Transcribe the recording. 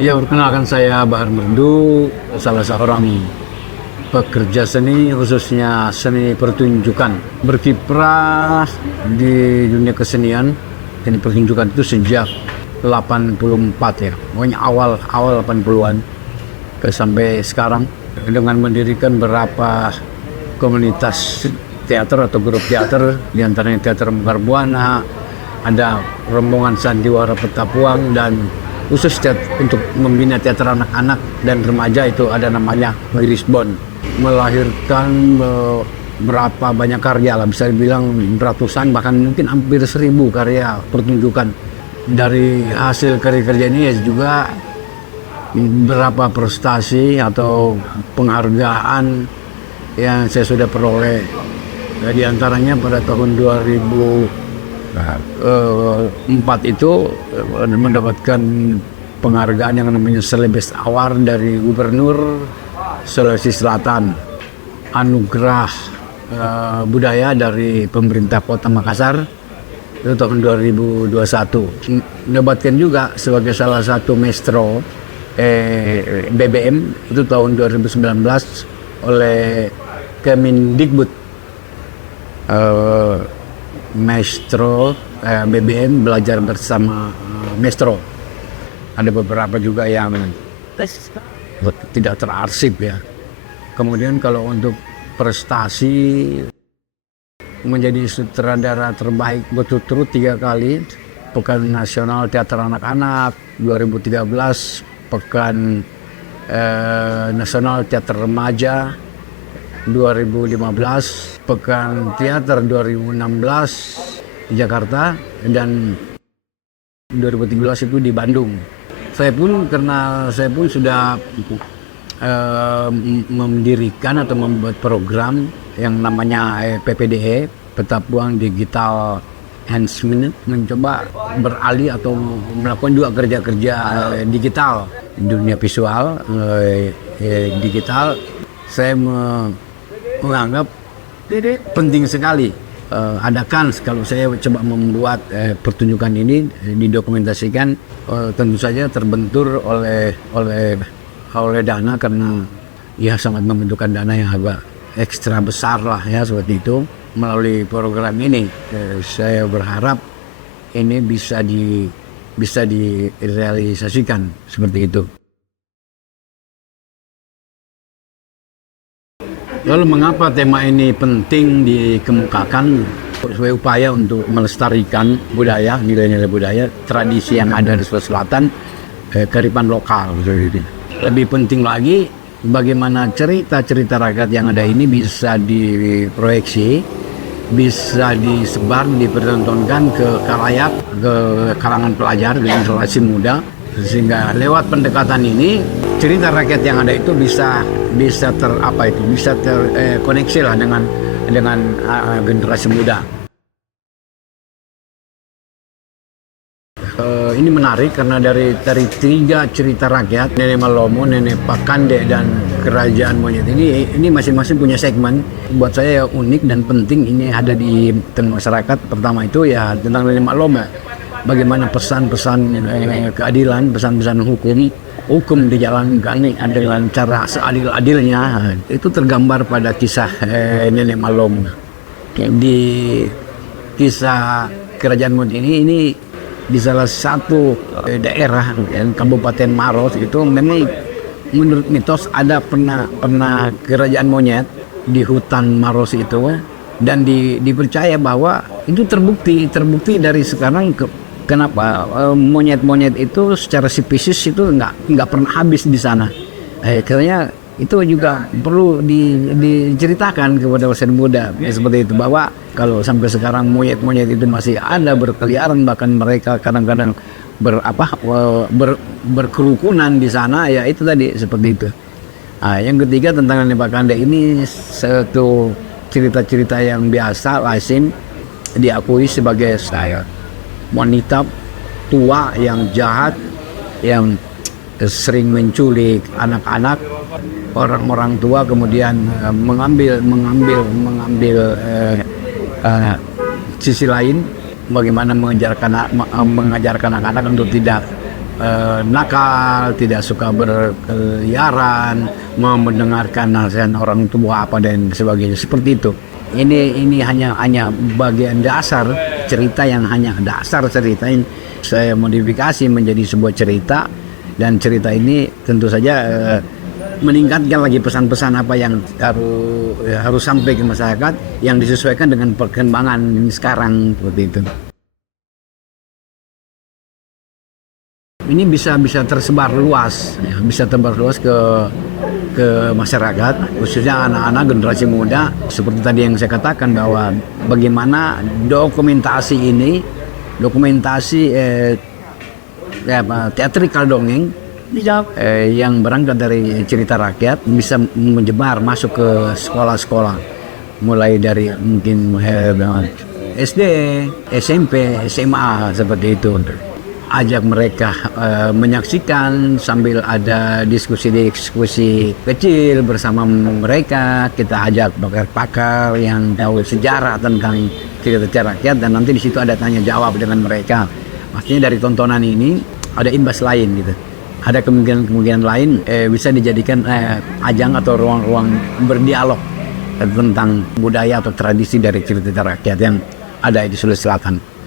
Ya, perkenalkan saya Bahar Merdu, salah seorang pekerja seni, khususnya seni pertunjukan. Berkiprah di dunia kesenian, seni pertunjukan itu sejak 84 ya, pokoknya awal 80-an sampai sekarang dengan mendirikan beberapa komunitas teater atau grup teater, diantaranya Teater Mekar Buana, ada rombongan Sandiwara Petapuang, dan khusus untuk membina teater anak-anak dan remaja itu ada namanya Wirisbon. Melahirkan berapa banyak karya lah, bisa dibilang ratusan bahkan mungkin hampir 1000 karya pertunjukan. Dari hasil karya-karya ini ya juga beberapa prestasi atau penghargaan yang saya sudah peroleh. Di antaranya pada tahun 2004 itu mendapatkan penghargaan yang namanya Celebes Award dari Gubernur Sulawesi Selatan, anugerah budaya dari pemerintah Kota Makassar itu tahun 2021. Mendapatkan juga sebagai salah satu maestro BBM itu tahun 2019 oleh Kemendikbud. Maestro BBM belajar bersama maestro. Ada beberapa juga yang tidak terarsip ya. Kemudian kalau untuk prestasi, menjadi sutradara terbaik berturut-turut 3 kali, Pekan Nasional Teater Anak-anak 2013, Pekan Nasional Teater Remaja 2015, Pekan Teater 2016 di Jakarta, dan 2017 itu di Bandung. Karena saya pun sudah mendirikan atau membuat program yang namanya PPDE, Petapuang Digital Enhancement, mencoba beralih atau melakukan juga kerja-kerja digital, dunia visual, digital. Saya menganggap penting sekali adakan kalau saya coba membuat pertunjukan ini didokumentasikan, tentu saja terbentur oleh dana, karena ya sangat membutuhkan dana yang agak ekstra besar lah ya, seperti itu. Melalui program ini saya berharap ini bisa direalisasikan seperti itu. Lalu mengapa tema ini penting dikemukakan? Sebagai upaya untuk melestarikan budaya, nilai-nilai budaya, tradisi yang ada di Sulawesi Selatan, kearifan lokal. Lebih penting lagi, bagaimana cerita-cerita rakyat yang ada ini bisa diproyeksi, bisa disebar, dipertontonkan ke khalayak, ke kalangan pelajar, ke generasi muda, sehingga lewat pendekatan ini cerita rakyat yang ada itu bisa terkoneksi lah dengan generasi muda. Ini menarik karena dari 3 cerita rakyat, Nenek Malomo, Nenek Pakande, dan Kerajaan Monyet ini masing-masing punya segmen. Buat saya unik dan penting ini ada di tengah masyarakat. Pertama itu ya tentang Nenek Malomo, bagaimana pesan-pesan keadilan, pesan-pesan hukum dijalankan dengan cara seadil-adilnya. Itu tergambar pada kisah Nenek Malomo. Di kisah Kerajaan Monyet ini di salah satu daerah Kabupaten Maros itu memang menurut mitos ada pernah kerajaan monyet di hutan Maros itu, dan dipercaya bahwa itu terbukti dari sekarang kenapa monyet-monyet itu secara spesies itu nggak pernah habis di sana. Katanya itu juga perlu diceritakan kepada masyarakat muda seperti itu, bahwa kalau sampai sekarang monyet-monyet itu masih ada berkeliaran, bahkan mereka kadang-kadang berkerukunan di sana, ya itu tadi seperti itu. Yang ketiga tentang Nenek Pakande ini satu cerita-cerita yang biasa lazim diakui sebagai wanita tua yang jahat, yang sering menculik anak-anak, orang-orang tua, kemudian mengambil sisi lain, bagaimana mengajarkan anak-anak untuk tidak nakal, tidak suka berkeliaran, mau mendengarkan nasihat orang tua apa dan sebagainya, seperti itu. Ini hanya bagian dasar cerita, yang hanya dasar cerita ini saya modifikasi menjadi sebuah cerita, dan cerita ini tentu saja meningkatkan lagi pesan-pesan apa yang harus sampai ke masyarakat, yang disesuaikan dengan perkembangan sekarang, seperti itu. Ini bisa tersebar luas, ya, bisa tersebar luas ke masyarakat, khususnya anak-anak generasi muda. Seperti tadi yang saya katakan, bahwa bagaimana dokumentasi teatrikal dongeng yang berangkat dari cerita rakyat bisa menyebar masuk ke sekolah-sekolah, mulai dari mungkin SD, SMP, SMA, seperti itu. Ajak mereka menyaksikan sambil ada diskusi kecil bersama mereka. Kita ajak pakar-pakar yang tahu sejarah tentang cerita rakyat, dan nanti di situ ada tanya jawab dengan mereka. Maksudnya dari tontonan ini ada imbas lain gitu. Ada kemungkinan lain bisa dijadikan ajang atau ruang-ruang berdialog tentang budaya atau tradisi dari cerita rakyat yang ada di Sulawesi Selatan.